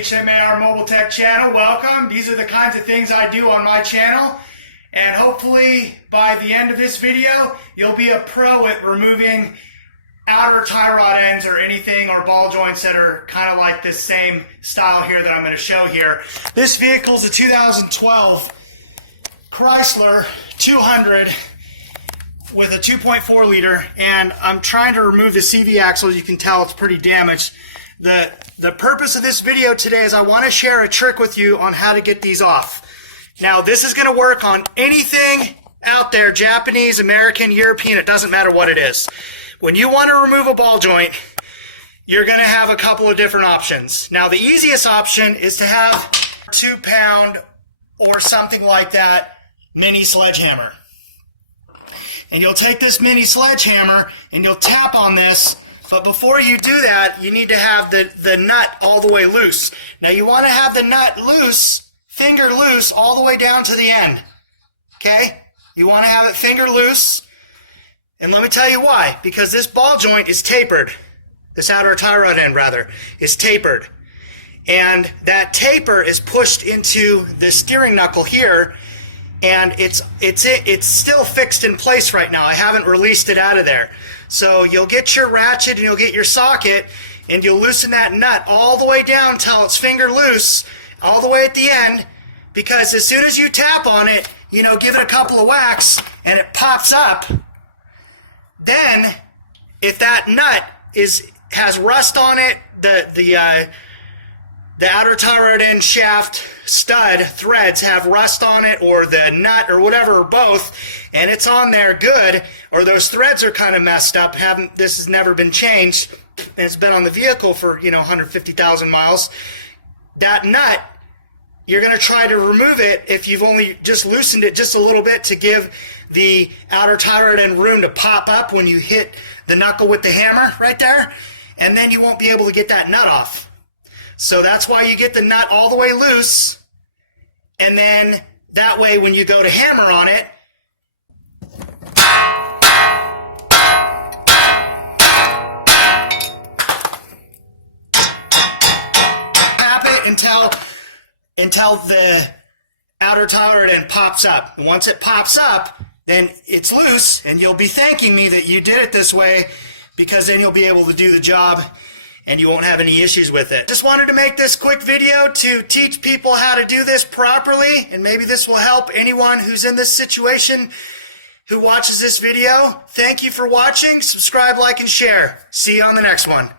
HMAR Mobile Tech channel. Welcome. These are the kinds of things I do on my channel. And hopefully by the end of this video, you'll be a pro at removing outer tie rod ends or anything or ball joints that are kind of like this same style here that I'm going to show here. This vehicle is a 2012 Chrysler 200 with a 2.4 liter, and I'm trying to remove the CV axle. As you can tell, it's pretty damaged. The purpose of this video today is I want to share a trick with you on how to get these off. Now, this is going to work on anything out there, Japanese, American, European, it doesn't matter what it is. When you want to remove a ball joint, you're going to have a couple of different options. Now, the easiest option is to have a 2-pound or something like that mini sledgehammer. And you'll take this mini sledgehammer and you'll tap on this. But before you do that, you need to have the nut all the way loose. Now you want to have the nut loose, finger loose, all the way down to the end. Okay? You want to have it finger loose. And let me tell you why. Because this ball joint is tapered. This outer tie rod end, rather, is tapered. And that taper is pushed into the steering knuckle here. And it's still fixed in place right now. I haven't released it out of there. So you'll get your ratchet and you'll get your socket and you'll loosen that nut all the way down until it's finger loose, all the way at the end, because as soon as you tap on it, you know, give it a couple of whacks and it pops up. Then, if that nut has rust on it, the outer tie rod end shaft stud threads have rust on it, or the nut or whatever, or both, and it's on there good, or those threads are kind of messed up, this has never been changed, and it's been on the vehicle for 150,000 miles, that nut, you're going to try to remove it if you've only just loosened it just a little bit to give the outer tie rod end room to pop up when you hit the knuckle with the hammer right there, and then you won't be able to get that nut off. So that's why you get the nut all the way loose, and then that way when you go to hammer on it, tap it until the outer tie rod end pops up. And once it pops up, then it's loose, and you'll be thanking me that you did it this way, because then you'll be able to do the job and you won't have any issues with it. Just wanted to make this quick video to teach people how to do this properly, and maybe this will help anyone who's in this situation who watches this video. Thank you for watching. Subscribe, like, and share. See you on the next one.